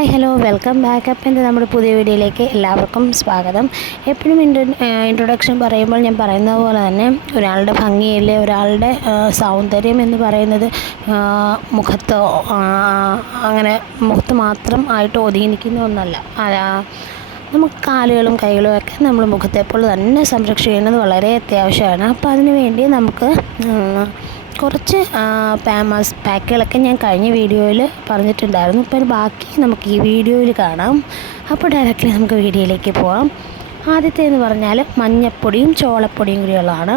Hi hello welcome back up എന്റെ നമ്മുടെ പുതിയ വീഡിയോയിലേക്ക് എല്ലാവർക്കും സ്വാഗതം. എപ്പോഴും ഇൻട്രോ ഇൻട്രൊഡക്ഷൻ പറയുമ്പോൾ ഞാൻ പറയുന്നത് പോലെ തന്നെ ഒരാളുടെ ഭംഗിയിലെ ഒരാളുടെ സൗന്ദര്യം എന്ന് പറയുന്നത് മുഖത്തോ അങ്ങനെ മുഖത്ത് മാത്രം ആയിട്ട് ഒതുങ്ങി നിൽക്കുന്ന ഒന്നല്ല നമുക്ക് കാലുകളും കൈകളും ഒക്കെ നമ്മൾ മുഖത്തെപ്പോൾ തന്നെ സംരക്ഷിക്കുന്നത് വളരെ അത്യാവശ്യമാണ്. അപ്പോൾ അതിന് വേണ്ടി നമുക്ക് കുറച്ച് പാമസ് പാക്കുകളൊക്കെ ഞാൻ കഴിഞ്ഞ വീഡിയോയിൽ പറഞ്ഞിട്ടുണ്ടായിരുന്നു. ഇപ്പോൾ ബാക്കി നമുക്ക് ഈ വീഡിയോയിൽ കാണാം. അപ്പോൾ ഡയറക്റ്റ്ലി നമുക്ക് വീഡിയോയിലേക്ക് പോകാം ആദ്യത്തെ എന്ന് പറഞ്ഞാൽ മഞ്ഞപ്പൊടിയും ചോളപ്പൊടിയും കൂടിയുള്ളതാണ്.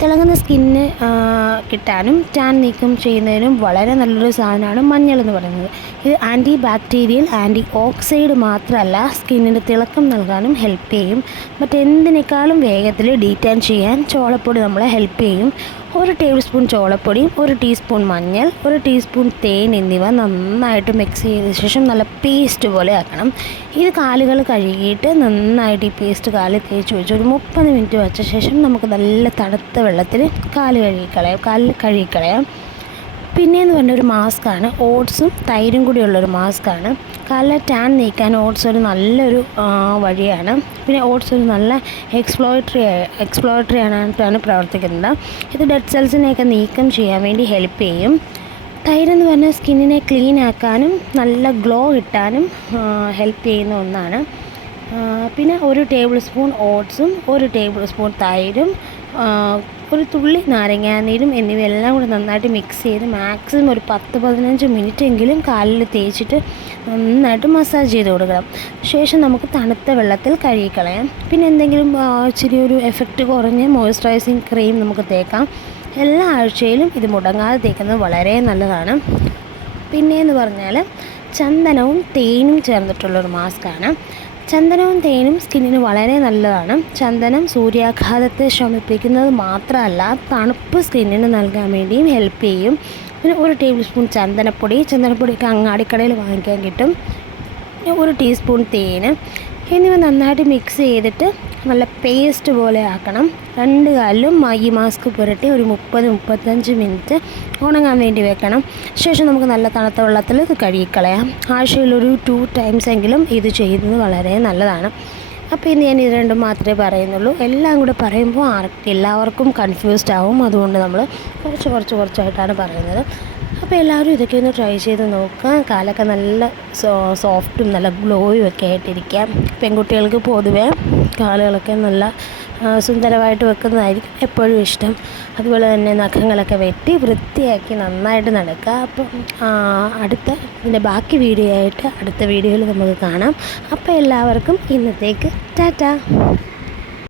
തിളങ്ങുന്ന സ്കിന്ന് കിട്ടാനും ടാൻ നീക്കം ചെയ്യുന്നതിനും വളരെ നല്ലൊരു സാധനമാണ് മഞ്ഞൾ എന്ന് പറയുന്നത്. ഇത് ആന്റി ബാക്ടീരിയൽ ആന്റി ഓക്സൈഡ് മാത്രമല്ല സ്കിന്നിന് തിളക്കം നൽകാനും ഹെൽപ്പ് ചെയ്യും. മറ്റെന്തിനേക്കാളും വേഗത്തിൽ ഡീറ്റാൻ ചെയ്യാൻ ചോളപ്പൊടി നമ്മളെ ഹെൽപ്പ് ചെയ്യും. ഒരു ടേബിൾ സ്പൂൺ ചോളപ്പൊടിയും ഒരു ടീസ്പൂൺ മഞ്ഞൾ ഒരു ടീസ്പൂൺ തേൻ എന്നിവ നന്നായിട്ട് മിക്സ് ചെയ്ത ശേഷം നല്ല പേസ്റ്റ് പോലെ ആക്കണം. ഇത് കാലുകൾ കഴുകിയിട്ട് നന്നായിട്ട് ഈ പേസ്റ്റ് കാലിൽ തേച്ച് വെച്ച് ഒരു മുപ്പത് മിനിറ്റ് വെച്ച ശേഷം നമുക്ക് നല്ല തണുത്ത വെള്ളത്തിൽ കാൽ കഴുകിക്കളയാം. കാലിൽ കഴുകിക്കളയാം. പിന്നെയെന്ന് പറഞ്ഞ ഒരു മാസ്കാണ്. ഓട്സും തൈരും കൂടിയുള്ളൊരു മാസ്കാണ്. കാലിലെ ടാൻ നീക്കാൻ ഓട്സ് ഒരു നല്ലൊരു വഴിയാണ്. പിന്നെ ഓട്സ് ഒരു നല്ല എക്സ്പ്ലോറട്ടറി എക്സ്പ്ലോറട്ടറി ആയിട്ടാണ് പ്രവർത്തിക്കുന്നത്. ഇത് ഡെഡ് സെൽസിനെയൊക്കെ നീക്കം ചെയ്യാൻ വേണ്ടി ഹെൽപ്പ് ചെയ്യും. തൈരെന്ന് പറഞ്ഞാൽ സ്കിന്നിനെ ക്ലീൻ ആക്കാനും നല്ല ഗ്ലോ കിട്ടാനും ഹെൽപ്പ് ചെയ്യുന്ന ഒന്നാണ്. പിന്നെ ഒരു ടേബിൾ സ്പൂൺ ഓട്സും ഒരു ടേബിൾ സ്പൂൺ തൈരും ഒരു തുള്ളി നാരങ്ങാനീരും എന്നിവയെല്ലാം കൂടി നന്നായിട്ട് മിക്സ് ചെയ്ത് മാക്സിമം ഒരു പത്ത് പതിനഞ്ച് മിനിറ്റ് എങ്കിലും കാലിൽ തേച്ചിട്ട് നന്നായിട്ട് മസാജ് ചെയ്ത് കൊടുക്കണം. ശേഷം നമുക്ക് തണുത്ത വെള്ളത്തിൽ കഴുകിക്കളയാം. പിന്നെ എന്തെങ്കിലും ഇച്ചിരി ഒരു എഫക്റ്റ് കുറഞ്ഞ് മോയ്സ്ചറൈസിങ് ക്രീം നമുക്ക് തേക്കാം. എല്ലാ ആഴ്ചയിലും ഇത് മുടങ്ങാതെ തേക്കുന്നത് വളരെ നല്ലതാണ്. പിന്നെയെന്ന് പറഞ്ഞാൽ ചന്ദനവും തേനും ചേർന്നിട്ടുള്ളൊരു മാസ്കാണ്. ചന്ദനവും തേനും സ്കിന്നിന് വളരെ നല്ലതാണ്. ചന്ദനം സൂര്യാഘാതത്തെ ശമിപ്പിക്കുന്നത് മാത്രമല്ല തണുപ്പ് സ്കിന്നിന് നൽകാൻ വേണ്ടിയും ഹെൽപ്പ് ചെയ്യും. പിന്നെ ഒരു ടേബിൾ സ്പൂൺ ചന്ദനപ്പൊടി ചന്ദനപ്പൊടിയൊക്കെ അങ്ങാടിക്കടയിൽ വാങ്ങിക്കാൻ കിട്ടും. ഒരു ടീസ്പൂൺ തേന്. എന്നിവ നന്നായിട്ട് മിക്സ് ചെയ്തിട്ട് നല്ല പേസ്റ്റ് പോലെ ആക്കണം. രണ്ട് കാലിലും ഈ മാസ്ക് പുരട്ടി ഒരു മുപ്പത് മുപ്പത്തഞ്ച് മിനിറ്റ് ഉണങ്ങാൻ വേണ്ടി വെക്കണം. ശേഷം നമുക്ക് നല്ല തണുത്ത വെള്ളത്തിൽ ഇത് കഴുകിക്കളയാം. ആഴ്ചയിൽ ഒരു ടു ടൈംസ് എങ്കിലും ഇത് ചെയ്യുന്നത് വളരെ നല്ലതാണ്. അപ്പോൾ ഇന്ന് ഞാൻ ഇത് രണ്ടും മാത്രമേ പറയുന്നുള്ളൂ. എല്ലാം കൂടെ പറയുമ്പോൾ ആർക്ക് എല്ലാവർക്കും കൺഫ്യൂസ്ഡ് ആവും. അതുകൊണ്ട് നമ്മൾ കുറച്ച് കുറച്ച് കുറച്ചായിട്ടാണ് പറയുന്നത്. അപ്പോൾ എല്ലാവരും ഇതൊക്കെ ഒന്ന് ട്രൈ ചെയ്ത് നോക്കുക കാലൊക്കെ നല്ല സോഫ്റ്റും നല്ല ഗ്ലോയും ഒക്കെ ആയിട്ടിരിക്കാം. പെൺകുട്ടികൾക്ക് പൊതുവേ കാലുകളൊക്കെ നല്ല സുന്ദരമായിട്ട് വെക്കുന്നതായിരിക്കും എപ്പോഴും ഇഷ്ടം. അതുപോലെ തന്നെ നഖങ്ങളൊക്കെ വെട്ടി വൃത്തിയാക്കി നന്നായിട്ട് നടക്കുക. അപ്പം അടുത്ത ഇതിന്റെ ബാക്കി വീഡിയോ ആയിട്ട് അടുത്ത വീഡിയോയിൽ നമുക്ക് കാണാം. അപ്പോൾ എല്ലാവർക്കും ഇന്നത്തേക്ക് ടാറ്റ.